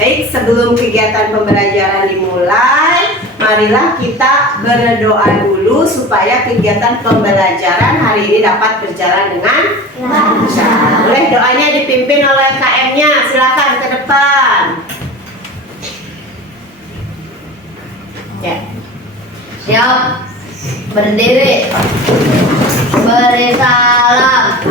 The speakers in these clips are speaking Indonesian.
Baik, sebelum kegiatan pembelajaran dimulai, marilah kita berdoa dulu supaya kegiatan pembelajaran hari ini dapat berjalan dengan lancar. Boleh doanya dipimpin oleh KM-nya, silakan ke depan. Ya. Siap. Berdiri. Beri salam.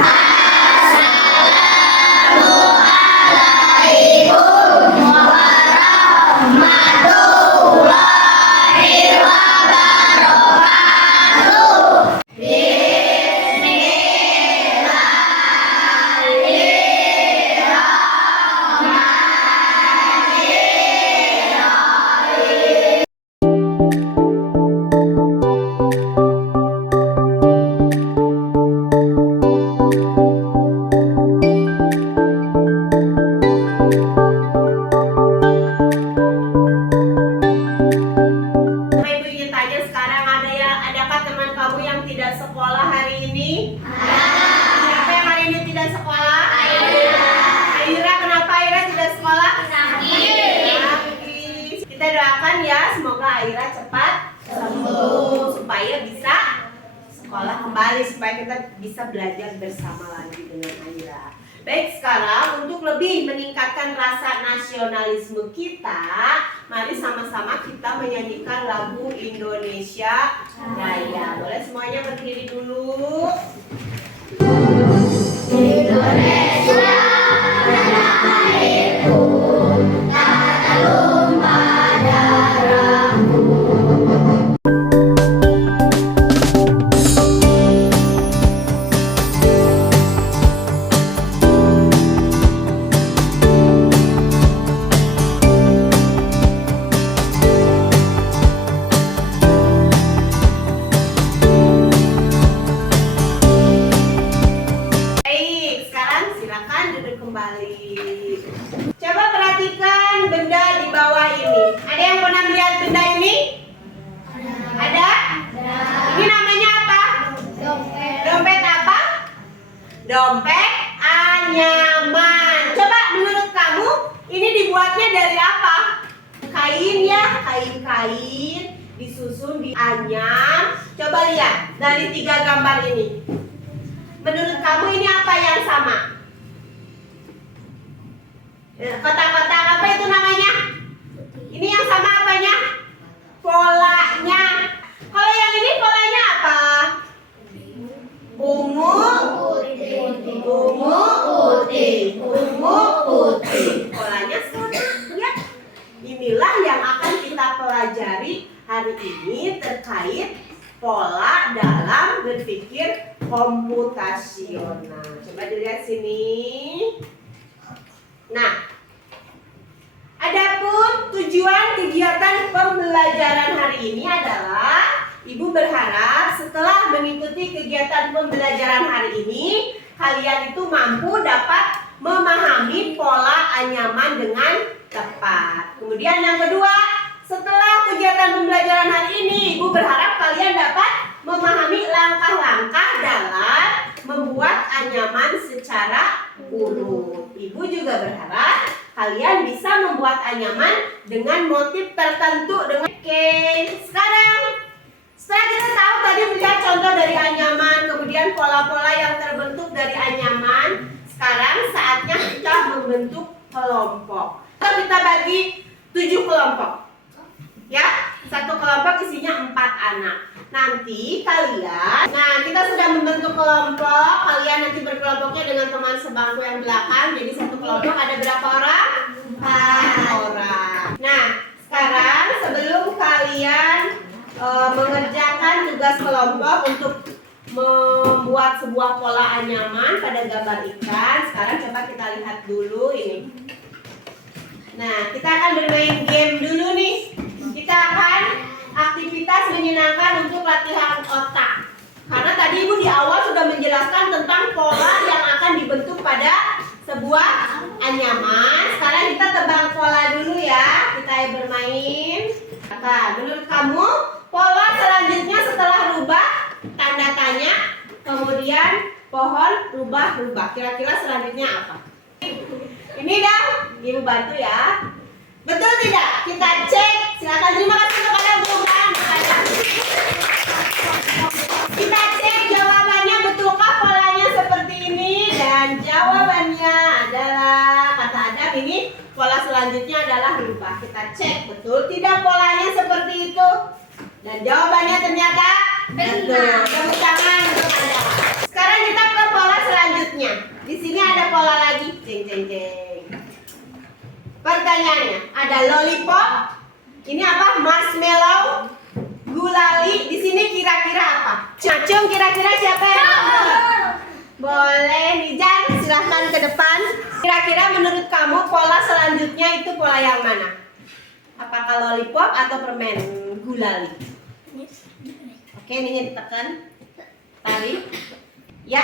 Assalamualaikum warahmatullahi wabarakatuh. Tidak sekolah hari ini? Siapa yang hari ini tidak sekolah? Aira, kenapa Aira tidak sekolah? Sakit. Kita doakan ya, semoga Aira cepat sembuh supaya bisa sekolah kembali, supaya kita bisa belajar bersama lagi dengan Aira. Baik, sekarang untuk lebih meningkatkan rasa nasionalisme kita, mari sama-sama kita menyanyikan lagu Indonesia Raya. Boleh semuanya berdiri dulu. Indonesia tanah airku, tanah tumpah darahku. Kembali. Coba perhatikan benda di bawah ini. Ada yang pernah melihat benda ini? Ada? Ini namanya apa? Dompet. Dompet apa? Dompet anyaman. Coba menurut kamu ini dibuatnya dari apa? Kain ya, kain-kain disusun di anyam. Coba lihat dari 3 gambar ini. Menurut kamu ini apa yang sama? Kotak-kotak apa itu namanya? Ini yang sama apanya? Polanya. Kalau yang ini polanya apa? Ungu putih. Ungu putih. Polanya sama ya. Inilah yang akan kita pelajari hari ini terkait pola dalam berpikir komputasional. Coba dilihat sini. Nah, adapun tujuan kegiatan pembelajaran hari ini adalah Ibu berharap setelah mengikuti kegiatan pembelajaran hari ini, kalian itu mampu dapat memahami pola anyaman dengan tepat. Kemudian yang kedua, setelah kegiatan pembelajaran hari ini, Ibu berharap kalian dapat memahami langkah-langkah dalam membuat anyaman secara urut. Ibu juga berharap kalian bisa membuat anyaman dengan motif tertentu dengan sekarang setelah kita tahu tadi melihat contoh dari anyaman, kemudian pola-pola yang terbentuk dari anyaman, sekarang saatnya kita membentuk kelompok. Kita bagi 7 kelompok. Ya, satu kelompok isinya 4 anak. Nanti kalian, kita sudah membentuk kelompok. Kalian nanti berkelompoknya dengan teman sebangku yang belakang. Jadi satu kelompok ada berapa orang? 4 orang. Nah, sekarang sebelum kalian mengerjakan tugas kelompok untuk membuat sebuah pola anyaman pada gambar ikan, sekarang coba kita lihat dulu ini. Nah, kita akan bermain game dulu nih. Kita akan aktivitas menyenangkan untuk latihan otak. Karena tadi Ibu di awal sudah menjelaskan tentang pola yang akan dibentuk pada sebuah anyaman. Sekarang kita tebang pola dulu ya. Kita bermain. Nah, menurut kamu pola selanjutnya setelah rubah tanda tanya, kemudian pohon rubah-rubah. Kira-kira selanjutnya apa? Ini dah, Ibu bantu ya. Betul tidak? Kita cek. Silakan, terima kasih kepada Bu Gan. Kita cek jawabannya, betulkah polanya seperti ini? Dan jawabannya adalah, kata Adam, ini pola selanjutnya adalah rubah. Kita cek betul tidak polanya seperti itu. Dan jawabannya ternyata betul. Tepuk tangan untuk Anda. Sekarang kita ke pola selanjutnya. Di sini ada pola lagi. Ceng ceng ceng. Pertanyaannya, ada lollipop. Ini apa? Marshmallow, gulali. Di sini kira-kira apa? Cacung, kira-kira siapa yang tahu? Boleh, Nijan, silahkan ke depan. Kira-kira menurut kamu pola selanjutnya itu pola yang mana? Apakah lollipop atau permen gulali? Oke, ini ditekan. Tali. Ya.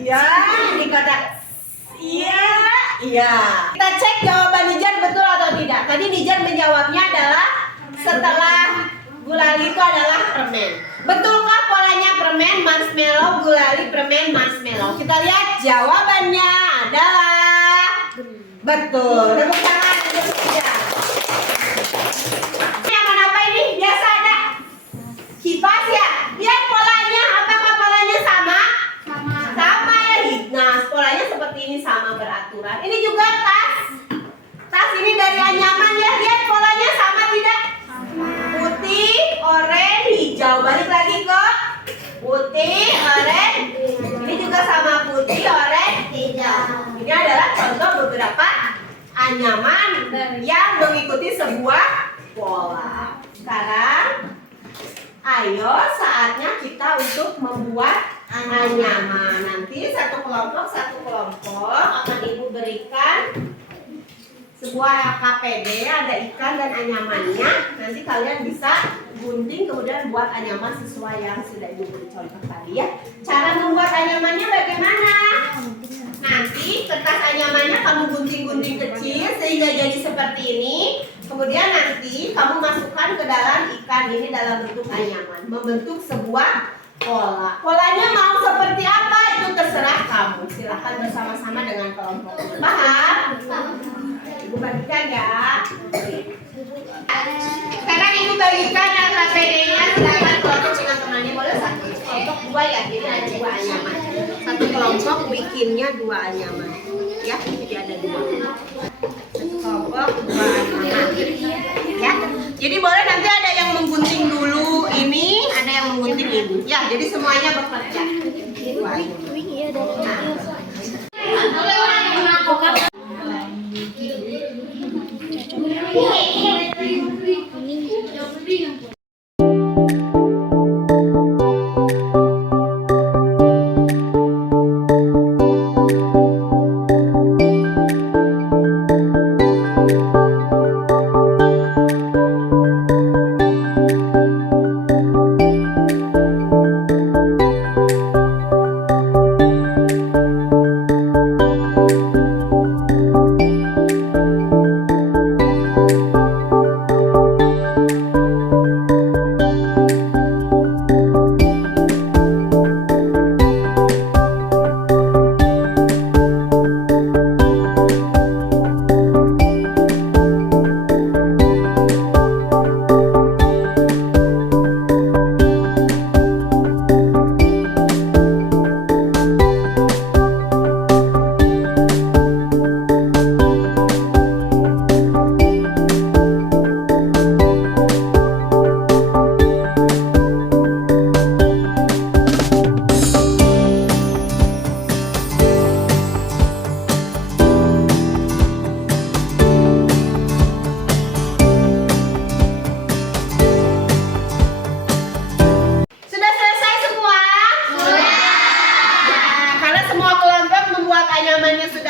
Ya, di kotak. Iya, iya. Kita cek jawaban Nijan betul atau tidak. Tadi Nijan menjawabnya adalah setelah gulali itu adalah permen. Betulkah polanya permen, marshmallow, gulali, permen, marshmallow? Kita lihat jawabannya adalah betul. Tepuk tangan untuk Nijan. Ini apa ini? Biasa ada kipas ya. Lihat polanya, apakah polanya sama? Sama ya. Nah, polanya seperti ini, sama beraturan. Ini juga tas. Tas ini dari anyaman ya. Lihat polanya sama tidak? Putih, oranye, hijau. Balik lagi ke putih, oranye. Ini juga sama putih, oranye, hijau. Ini adalah contoh beberapa anyaman yang mengikuti sebuah pola. Sekarang ayo saatnya kita untuk membuat anyaman. Nanti satu kelompok akan Ibu berikan sebuah KPD, ada ikan dan anyamannya. Nanti kalian bisa gunting kemudian buat anyaman sesuai yang sudah Ibu beri contoh tadi ya. Cara membuat anyamannya bagaimana? Nanti kertas anyamannya kamu gunting-gunting kecil sehingga jadi seperti ini. Kemudian nanti kamu masukkan ke dalam ikan ini dalam bentuk anyaman, membentuk sebuah pola. Polanya mau seperti apa itu terserah kamu. Silahkan bersama-sama dengan kelompok. Paham? Ibu bagikan ya. Sekarang Ibu bagikan yang KPD-nya. Silahkan kelompok dengan temannya. Boleh satu kelompok dua ya. Jadi ada dua anyaman. Satu kelompok bikinnya dua anyaman. Ya, jadi ada dua. Satu kelompok dua anyaman. Ya. Jadi boleh nanti ada yang menggunting dulu ini, ada yang menggunting ini. Ya, jadi semuanya bekerja. Dua anyaman.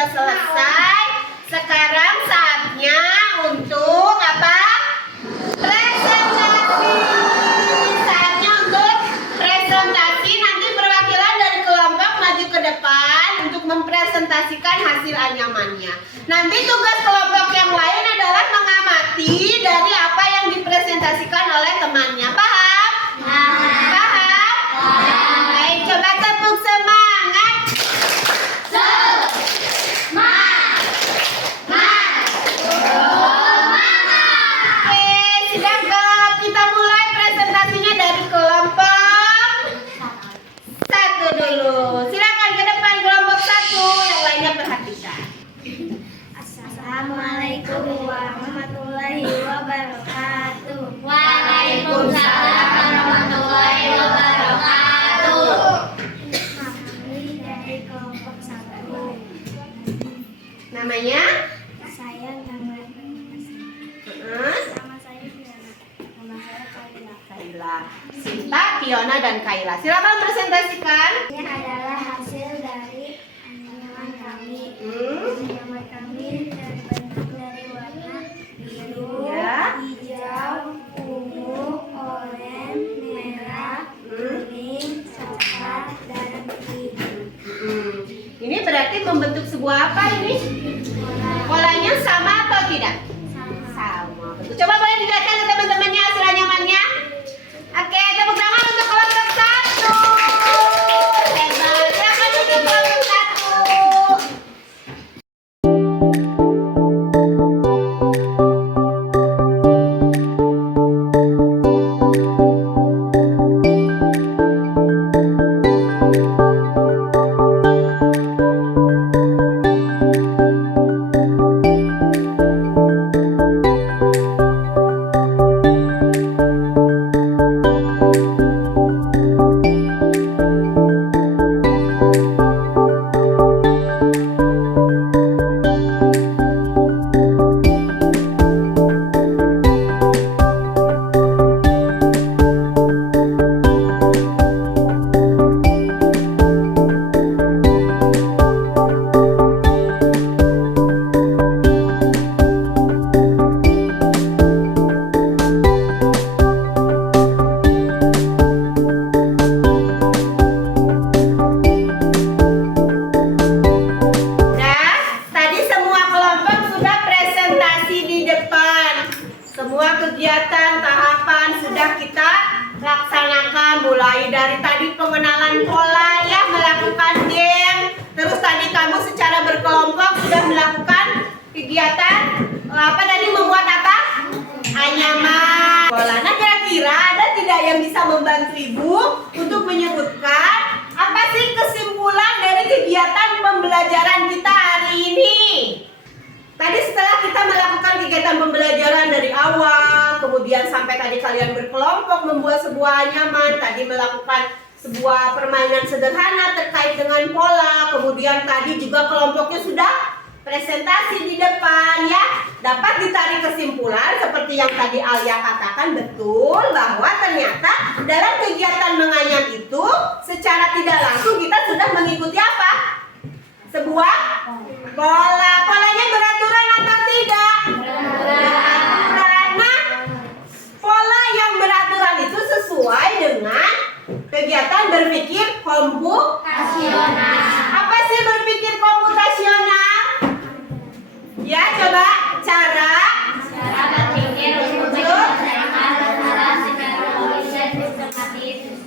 Selesai. Sekarang saatnya untuk apa? Presentasi. Saatnya untuk presentasi. Nanti perwakilan dari kelompok maju ke depan untuk mempresentasikan hasil anyamannya. Nanti tugas kelompok yang lain adalah mengamati dari apa yang dipresentasikan oleh temannya. Paham? Paham? Baik, coba tepuk semangat. wabarakatuh. Waalaikumsalam warahmatullahi wabarakatuh. Kami dari kelompok 1. Namanya? Saya nama Heeh. nama saya Fiona. Nama saya Kaila. Kaila, Sinta, Fiona, dan Kaila. Silakan presentasikan. Ini adalah hasil dari anyaman kami. Hmm. Anyaman kami terbentuk dari warna biru, Ya. hijau, ungu, oranye, merah, kuning, coklat, dan biru. Ini berarti membentuk sebuah apa ini? Polanya sama atau tidak? Sama. Betul. Coba boleh dilihatkan ke teman-temannya hasil anyamannya? Oke, tepuk tangan untuk kelompok 1. Hebat. Silakan untuk kelompok 1. Nah, tadi semua kelompok sudah presentasi di depan. Semua kegiatan, tahapan sudah kita laksanakan. Mulai dari tadi pengenalan pola ya, melakukan game. Terus tadi kamu secara berkelompok sudah melakukan kegiatan apa tadi, membuat apa? Anyaman pola. Nah, kira-kira ada tidak yang bisa membantu Ibu untuk menyebutkan apa sih kesimpulan dari kegiatan pembelajaran kita hari ini? Tadi setelah kita melakukan kegiatan pembelajaran dari awal, kemudian sampai tadi kalian berkelompok membuat sebuah anyaman, tadi melakukan sebuah permainan sederhana terkait dengan pola, kemudian tadi juga kelompoknya sudah presentasi di depan ya. Dapat ditarik kesimpulan seperti yang tadi Alia katakan, betul bahwa ternyata dalam kegiatan menganyam itu secara tidak langsung kita sudah mengikuti apa? Sebuah pola. Polanya beraturan atau tidak? Beraturan. Nah, pola yang beraturan itu sesuai dengan kegiatan berpikir komputasional. Apa sih berpikir komputasional? Ya, coba cara berpikir untuk menyelesaikan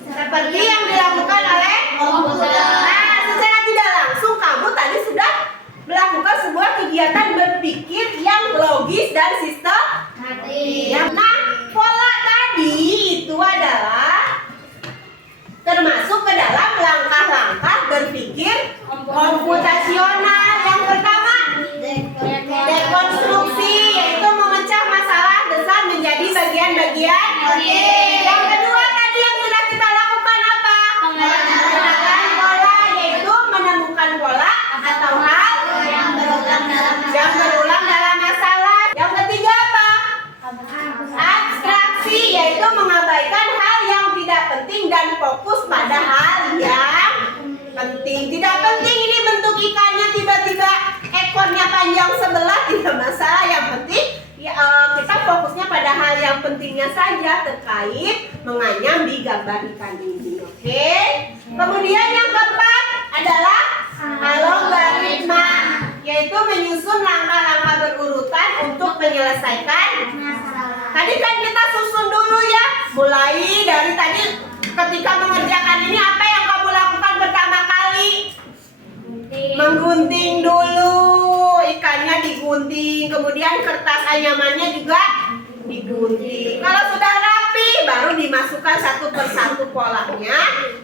seperti yang dilakukan oleh komputer. Nah, secara tidak langsung kamu tadi sudah melakukan sebuah kegiatan berpikir yang logis dan sistematis. Nah, pola tadi itu adalah termasuk ke dalam langkah-langkah berpikir komputasional. Yang pertama, dekonstruksi, yaitu memecah masalah besar menjadi bagian-bagian. Yang kedua tadi yang sudah kita lakukan apa? Pengenalan pola, yaitu menemukan pola atau hal yang berulang dalam masalah. Yang ketiga apa? Abstraksi, yaitu mengabaikan hal yang tidak penting dan fokus pada hal yang penting. Tidak penting ini bentuk ikannya tiba-tiba ekornya panjang sebelah, tidak masalah. Yang penting ya, kita fokusnya pada hal yang pentingnya saja terkait menganyam di gambar ikan ini. Oke. Kemudian yang keempat adalah algoritma, yaitu menyusun langkah-langkah berurutan untuk menyelesaikan masalah. Tadi kan kita susun dulu ya, mulai dari tadi ketika mengerjakan ini apa yang kamu lakukan pertama kali? Menggunting dulu, ikannya digunting, kemudian kertas anyamannya juga digunting. Kalau sudah rapi, baru dimasukkan satu persatu polanya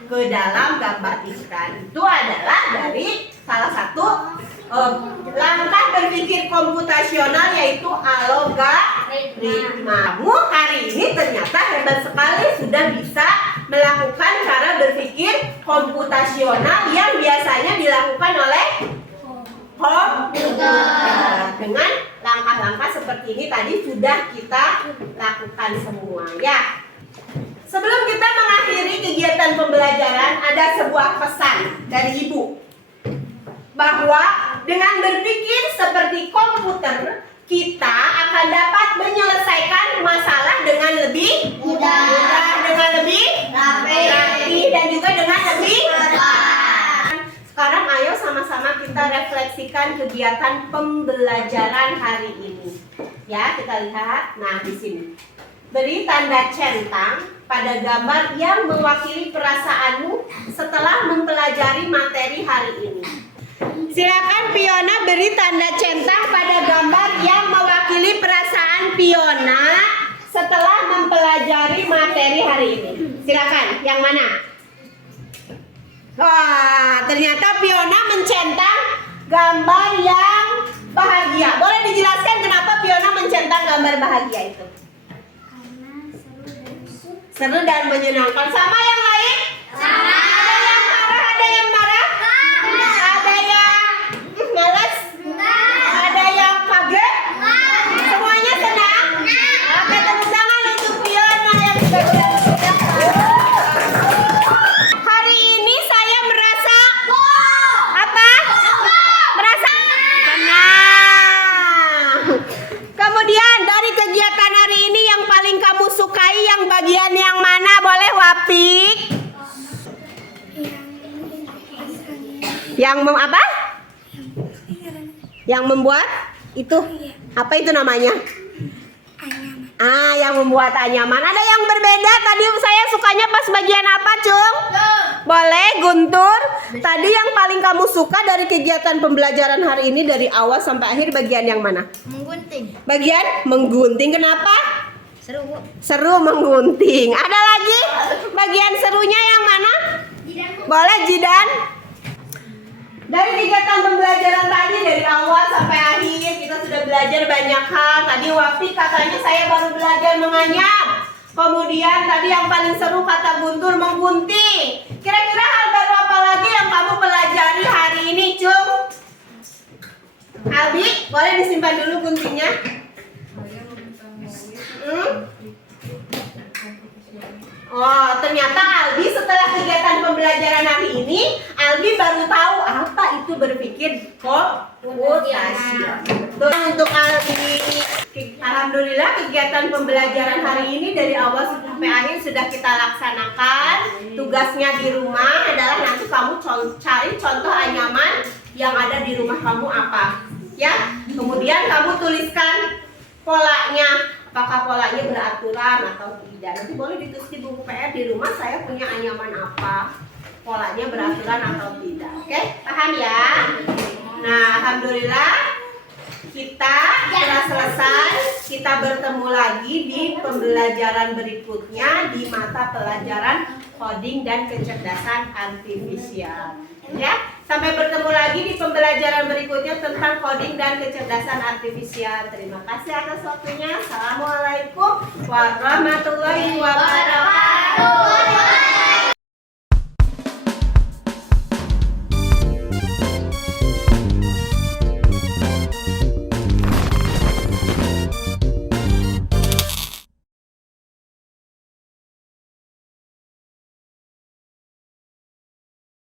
ke dalam gambar ikan. Itu adalah dari salah satu langkah berpikir komputasional yaitu algoritma. Kamu hari ini ternyata hebat sekali sudah bisa melakukan cara berpikir komputasional yang biasanya dilakukan oleh komputer. Dengan langkah-langkah seperti ini tadi sudah kita lakukan semua ya. Sebelum kita mengakhiri kegiatan pembelajaran, ada sebuah pesan dari Ibu bahwa dengan berpikir seperti komputer, kita akan dapat menyelesaikan masalah dengan lebih mudah, dengan lebih rapi, dan juga dengan lebih cepat. Sekarang ayo sama-sama kita refleksikan kegiatan pembelajaran hari ini. Ya, kita lihat. Nah, di sini. Beri tanda centang pada gambar yang mewakili perasaanmu setelah mempelajari materi hari ini. Silakan Fiona beri tanda centang pada gambar yang mewakili perasaan Fiona setelah mempelajari materi hari ini. Silakan, yang mana? Wah, ternyata Fiona mencentang gambar yang bahagia. Boleh dijelaskan kenapa Fiona mencentang gambar bahagia itu? Seru dan menyenangkan. Sama yang lain? Sama. Ada yang marah? Ada yang malas? Ada yang kaget? Semuanya senang? Oke, tepuk tangan untuk Fiona yang sudah berhasil. Hari ini saya merasa apa? Merasa senang. Kemudian dari kegiatan hari ini yang paling kamu sukai yang bagian yang mana? Boleh Wapik? Yang apa? Yang membuat itu apa itu namanya? Yang membuat anyaman. Ada yang berbeda. Tadi saya sukanya pas bagian apa, Cung? Boleh, Guntur. Tadi yang paling kamu suka dari kegiatan pembelajaran hari ini dari awal sampai akhir bagian yang mana? Menggunting. Bagian menggunting. Kenapa? Seru. Seru menggunting. Ada lagi? Bagian serunya yang mana? Boleh, Jidan. Dari kegiatan pembelajaran tadi dari awal sampai akhir kita sudah belajar banyak hal. Tadi Wafi katanya saya baru belajar menganyam. Kemudian tadi yang paling seru kata Guntur menggunting. Kira-kira hal baru apa lagi yang kamu pelajari hari ini, Cung? Abi, boleh disimpan dulu guntingnya? Oh, ternyata Albi setelah kegiatan pembelajaran hari ini, Albi baru tahu apa itu berpikir komputasi. Untuk Albi, alhamdulillah kegiatan pembelajaran hari ini dari awal sampai akhir sudah kita laksanakan. Tugasnya di rumah adalah nanti kamu cari contoh anyaman yang ada di rumah kamu apa, ya. Kemudian kamu tuliskan polanya. Apakah polanya beraturan atau tidak? Nanti boleh ditulis di buku PR di rumah saya punya anyaman apa, polanya beraturan atau tidak. Oke, paham ya? Nah, alhamdulillah kita sudah selesai. Kita bertemu lagi di pembelajaran berikutnya di mata pelajaran coding dan kecerdasan artifisial. Ya, sampai bertemu lagi di pembelajaran berikutnya tentang coding dan kecerdasan artifisial. Terima kasih atas waktunya. Assalamualaikum warahmatullahi wabarakatuh.